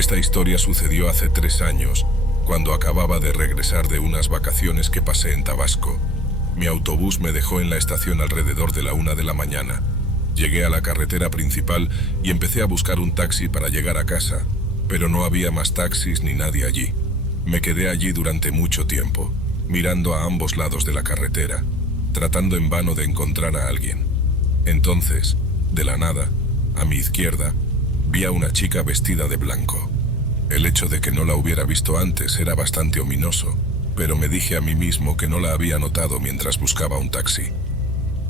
Esta historia sucedió hace 3 años, cuando acababa de regresar de unas vacaciones que pasé en Tabasco. Mi autobús me dejó en la estación alrededor de la 1 de la mañana. Llegué a la carretera principal y empecé a buscar un taxi para llegar a casa, pero no había más taxis ni nadie allí. Me quedé allí durante mucho tiempo, mirando a ambos lados de la carretera, tratando en vano de encontrar a alguien. Entonces, de la nada, a mi izquierda, vi a una chica vestida de blanco. El hecho de que no la hubiera visto antes era bastante ominoso, pero me dije a mí mismo que no la había notado mientras buscaba un taxi.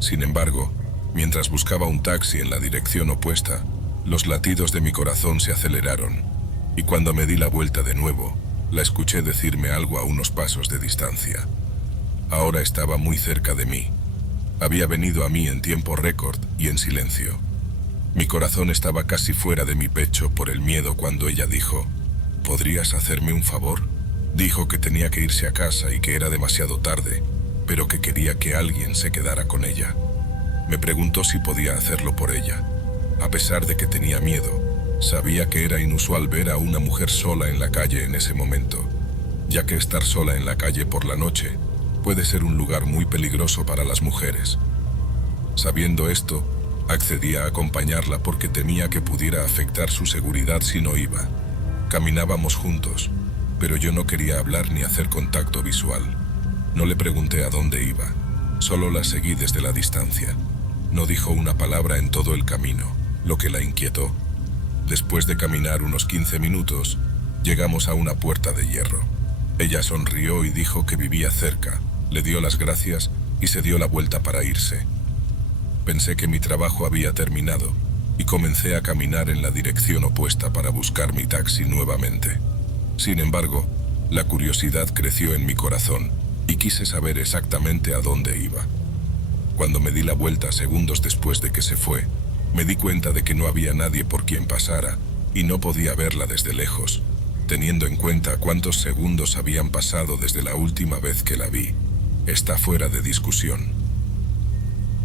Sin embargo, mientras buscaba un taxi en la dirección opuesta, los latidos de mi corazón se aceleraron, y cuando me di la vuelta de nuevo, la escuché decirme algo a unos pasos de distancia. Ahora estaba muy cerca de mí. Había venido a mí en tiempo récord y en silencio. Mi corazón estaba casi fuera de mi pecho por el miedo cuando ella dijo: ¿podrías hacerme un favor? Dijo que tenía que irse a casa y que era demasiado tarde, pero que quería que alguien se quedara con ella. Me preguntó si podía hacerlo por ella. A pesar de que tenía miedo, sabía que era inusual ver a una mujer sola en la calle en ese momento, ya que estar sola en la calle por la noche puede ser un lugar muy peligroso para las mujeres. Sabiendo esto, accedí a acompañarla porque temía que pudiera afectar su seguridad si no iba. Caminábamos juntos, pero yo no quería hablar ni hacer contacto visual. No le pregunté a dónde iba, solo la seguí desde la distancia. No dijo una palabra en todo el camino, lo que la inquietó. Después de caminar unos 15 minutos, llegamos a una puerta de hierro. Ella sonrió y dijo que vivía cerca, le dio las gracias y se dio la vuelta para irse. Pensé que mi trabajo había terminado y comencé a caminar en la dirección opuesta para buscar mi taxi nuevamente. Sin embargo, la curiosidad creció en mi corazón y quise saber exactamente a dónde iba. Cuando me di la vuelta segundos después de que se fue, me di cuenta de que no había nadie por quien pasara y no podía verla desde lejos, teniendo en cuenta cuántos segundos habían pasado desde la última vez que la vi. Está fuera de discusión.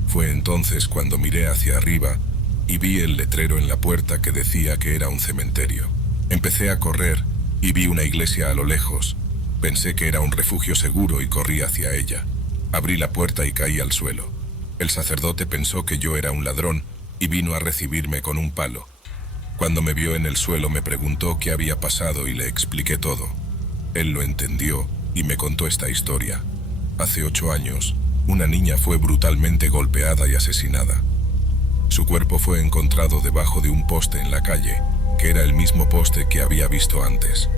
Fue entonces cuando miré hacia arriba y vi el letrero en la puerta que decía que era un cementerio. Empecé a correr y vi una iglesia a lo lejos. Pensé que era un refugio seguro y corrí hacia ella. Abrí la puerta y caí al suelo. El sacerdote pensó que yo era un ladrón y vino a recibirme con un palo. Cuando me vio en el suelo me preguntó qué había pasado y le expliqué todo. Él lo entendió y me contó esta historia. Hace 8 años, una niña fue brutalmente golpeada y asesinada. Su cuerpo fue encontrado debajo de un poste en la calle, que era el mismo poste que había visto antes.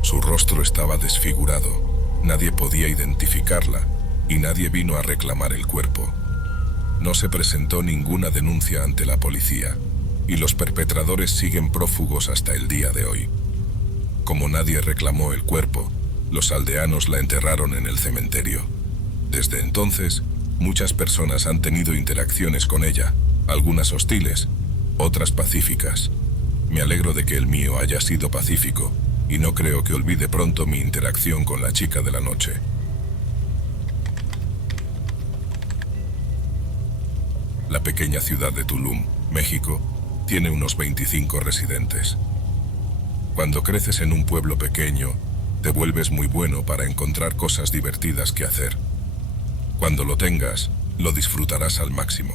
Su rostro estaba desfigurado, nadie podía identificarla y nadie vino a reclamar el cuerpo. No se presentó ninguna denuncia ante la policía y los perpetradores siguen prófugos hasta el día de hoy. Como nadie reclamó el cuerpo, los aldeanos la enterraron en el cementerio. Desde entonces, muchas personas han tenido interacciones con ella, algunas hostiles, otras pacíficas. Me alegro de que el mío haya sido pacífico y no creo que olvide pronto mi interacción con la chica de la noche. La pequeña ciudad de Tulum, México, tiene unos 25 residentes. Cuando creces en un pueblo pequeño, te vuelves muy bueno para encontrar cosas divertidas que hacer. Cuando lo tengas, lo disfrutarás al máximo.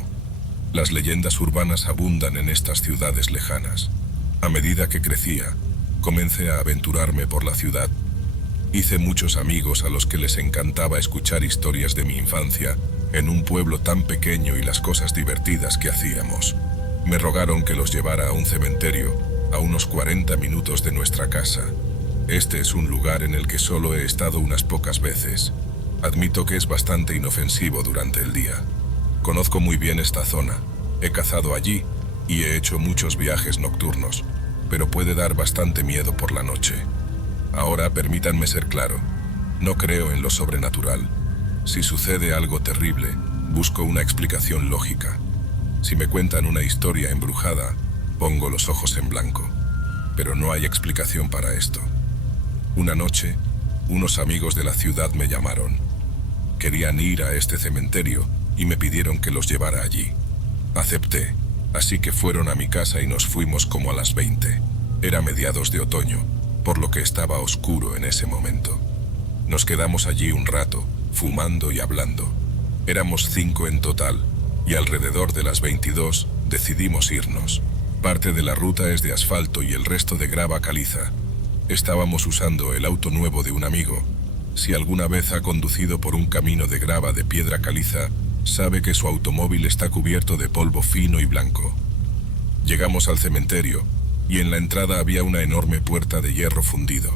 Las leyendas urbanas abundan en estas ciudades lejanas. A medida que crecía, comencé a aventurarme por la ciudad. Hice muchos amigos a los que les encantaba escuchar historias de mi infancia en un pueblo tan pequeño y las cosas divertidas que hacíamos. Me rogaron que los llevara a un cementerio, a unos 40 minutos de nuestra casa. Este es un lugar en el que solo he estado unas pocas veces. Admito que es bastante inofensivo durante el día. Conozco muy bien esta zona, he cazado allí y he hecho muchos viajes nocturnos, pero puede dar bastante miedo por la noche. Ahora permítanme ser claro, no creo en lo sobrenatural. Si sucede algo terrible, busco una explicación lógica. Si me cuentan una historia embrujada, pongo los ojos en blanco. Pero no hay explicación para esto. Una noche, unos amigos de la ciudad me llamaron. Querían ir a este cementerio y me pidieron que los llevara allí. Acepté, así que fueron a mi casa y nos fuimos como a las 20. Era mediados de otoño, por lo que estaba oscuro en ese momento. Nos quedamos allí un rato, fumando y hablando. Éramos 5 en total, y alrededor de las 22 decidimos irnos. Parte de la ruta es de asfalto y el resto de grava caliza. Estábamos usando el auto nuevo de un amigo. Si alguna vez ha conducido por un camino de grava de piedra caliza, sabe que su automóvil está cubierto de polvo fino y blanco. Llegamos al cementerio, y en la entrada había una enorme puerta de hierro fundido.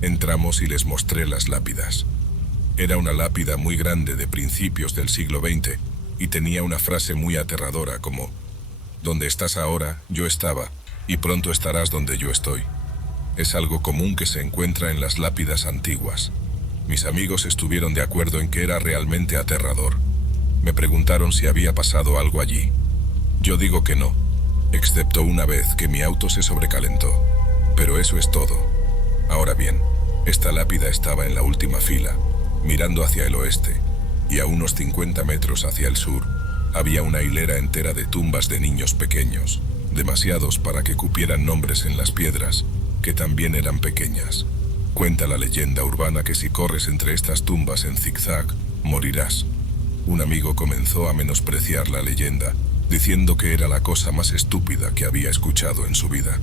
Entramos y les mostré las lápidas. Era una lápida muy grande de principios del siglo XX, y tenía una frase muy aterradora como: «Donde estás ahora, yo estaba, y pronto estarás donde yo estoy». Es algo común que se encuentra en las lápidas antiguas. Mis amigos estuvieron de acuerdo en que era realmente aterrador. Me preguntaron si había pasado algo allí. Yo digo que no, excepto una vez que mi auto se sobrecalentó. Pero eso es todo. Ahora bien, esta lápida estaba en la última fila, mirando hacia el oeste, y a unos 50 metros hacia el sur, había una hilera entera de tumbas de niños pequeños, demasiados para que cupieran nombres en las piedras, que también eran pequeñas. Cuenta la leyenda urbana que si corres entre estas tumbas en zigzag, morirás. Un amigo comenzó a menospreciar la leyenda, diciendo que era la cosa más estúpida que había escuchado en su vida.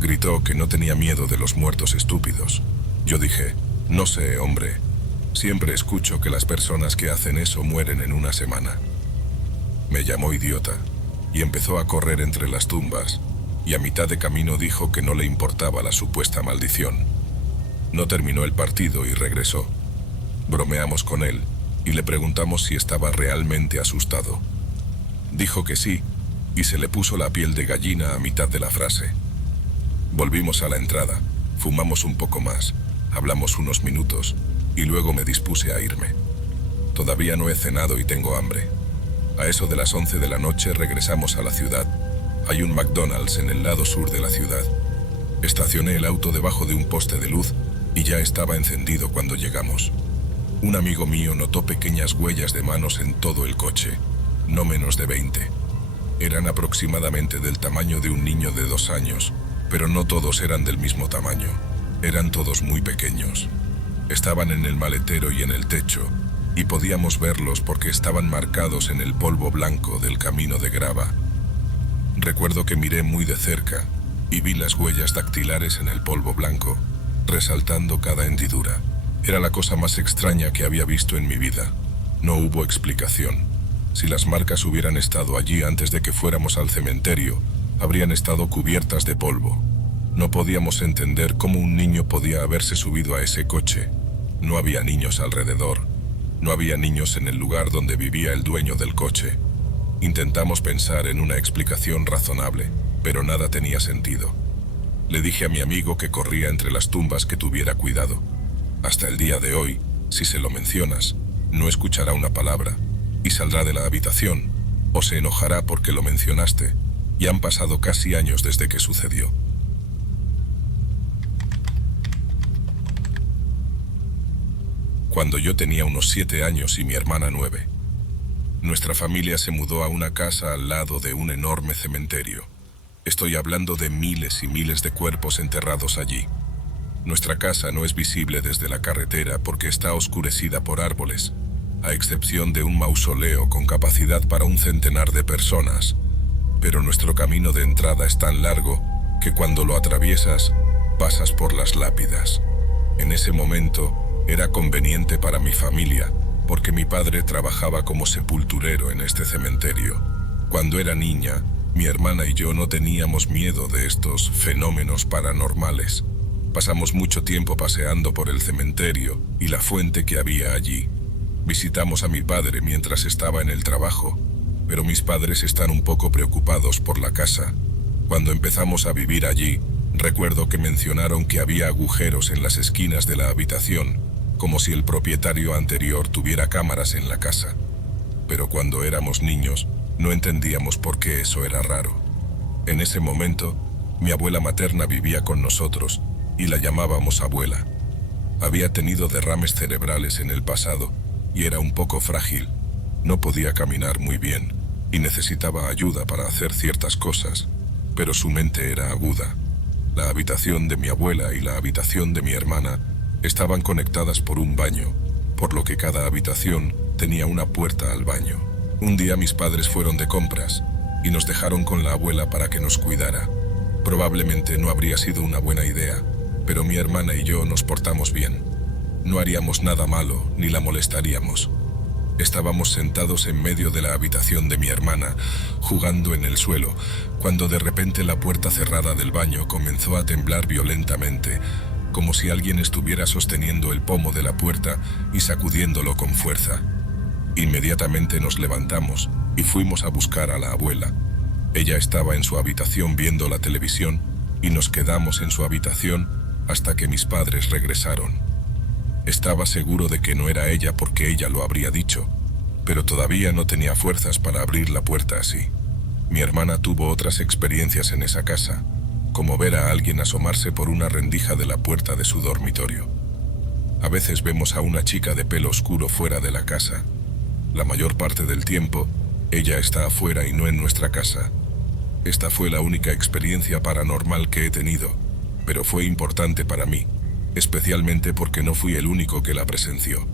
Gritó que no tenía miedo de los muertos estúpidos. Yo dije: no sé, hombre. Siempre escucho que las personas que hacen eso mueren en una semana. Me llamó idiota, y empezó a correr entre las tumbas, y a mitad de camino dijo que no le importaba la supuesta maldición. No terminó el partido y regresó. Bromeamos con él, y le preguntamos si estaba realmente asustado. Dijo que sí, y se le puso la piel de gallina a mitad de la frase. Volvimos a la entrada, fumamos un poco más, hablamos unos minutos, y luego me dispuse a irme. Todavía no he cenado y tengo hambre. A eso de las 11 de la noche regresamos a la ciudad. Hay un McDonald's en el lado sur de la ciudad. Estacioné el auto debajo de un poste de luz y ya estaba encendido cuando llegamos. Un amigo mío notó pequeñas huellas de manos en todo el coche, no menos de 20. Eran aproximadamente del tamaño de un niño de 2 años, pero no todos eran del mismo tamaño. Eran todos muy pequeños. Estaban en el maletero y en el techo, y podíamos verlos porque estaban marcados en el polvo blanco del camino de grava. Recuerdo que miré muy de cerca y vi las huellas dactilares en el polvo blanco, resaltando cada hendidura. Era la cosa más extraña que había visto en mi vida. No hubo explicación. Si las marcas hubieran estado allí antes de que fuéramos al cementerio, habrían estado cubiertas de polvo. No podíamos entender cómo un niño podía haberse subido a ese coche. No había niños alrededor. No había niños en el lugar donde vivía el dueño del coche. Intentamos pensar en una explicación razonable, pero nada tenía sentido. Le dije a mi amigo que corría entre las tumbas que tuviera cuidado. Hasta el día de hoy, si se lo mencionas, no escuchará una palabra, y saldrá de la habitación, o se enojará porque lo mencionaste, y han pasado casi años desde que sucedió. Cuando yo tenía unos 7 años y mi hermana 9. Nuestra familia se mudó a una casa al lado de un enorme cementerio. Estoy hablando de miles y miles de cuerpos enterrados allí. Nuestra casa no es visible desde la carretera porque está oscurecida por árboles, a excepción de un mausoleo con capacidad para 100 de personas. Pero nuestro camino de entrada es tan largo que cuando lo atraviesas, pasas por las lápidas. En ese momento, era conveniente para mi familia, porque mi padre trabajaba como sepulturero en este cementerio. Cuando era niña, mi hermana y yo no teníamos miedo de estos fenómenos paranormales. Pasamos mucho tiempo paseando por el cementerio y la fuente que había allí. Visitamos a mi padre mientras estaba en el trabajo, pero mis padres están un poco preocupados por la casa. Cuando empezamos a vivir allí, recuerdo que mencionaron que había agujeros en las esquinas de la habitación, como si el propietario anterior tuviera cámaras en la casa. Pero cuando éramos niños, no entendíamos por qué eso era raro. En ese momento, mi abuela materna vivía con nosotros y la llamábamos abuela. Había tenido derrames cerebrales en el pasado y era un poco frágil. No podía caminar muy bien y necesitaba ayuda para hacer ciertas cosas, pero su mente era aguda. La habitación de mi abuela y la habitación de mi hermana estaban conectadas por un baño, por lo que cada habitación tenía una puerta al baño. Un día mis padres fueron de compras y nos dejaron con la abuela para que nos cuidara. Probablemente no habría sido una buena idea, pero mi hermana y yo nos portamos bien. No haríamos nada malo ni la molestaríamos. Estábamos sentados en medio de la habitación de mi hermana, jugando en el suelo, cuando de repente la puerta cerrada del baño comenzó a temblar violentamente, como si alguien estuviera sosteniendo el pomo de la puerta y sacudiéndolo con fuerza. Inmediatamente nos levantamos y fuimos a buscar a la abuela. Ella estaba en su habitación viendo la televisión y nos quedamos en su habitación hasta que mis padres regresaron. Estaba seguro de que no era ella porque ella lo habría dicho, pero todavía no tenía fuerzas para abrir la puerta así. Mi hermana tuvo otras experiencias en esa casa, como ver a alguien asomarse por una rendija de la puerta de su dormitorio. A veces vemos a una chica de pelo oscuro fuera de la casa. La mayor parte del tiempo, ella está afuera y no en nuestra casa. Esta fue la única experiencia paranormal que he tenido, pero fue importante para mí, especialmente porque no fui el único que la presenció.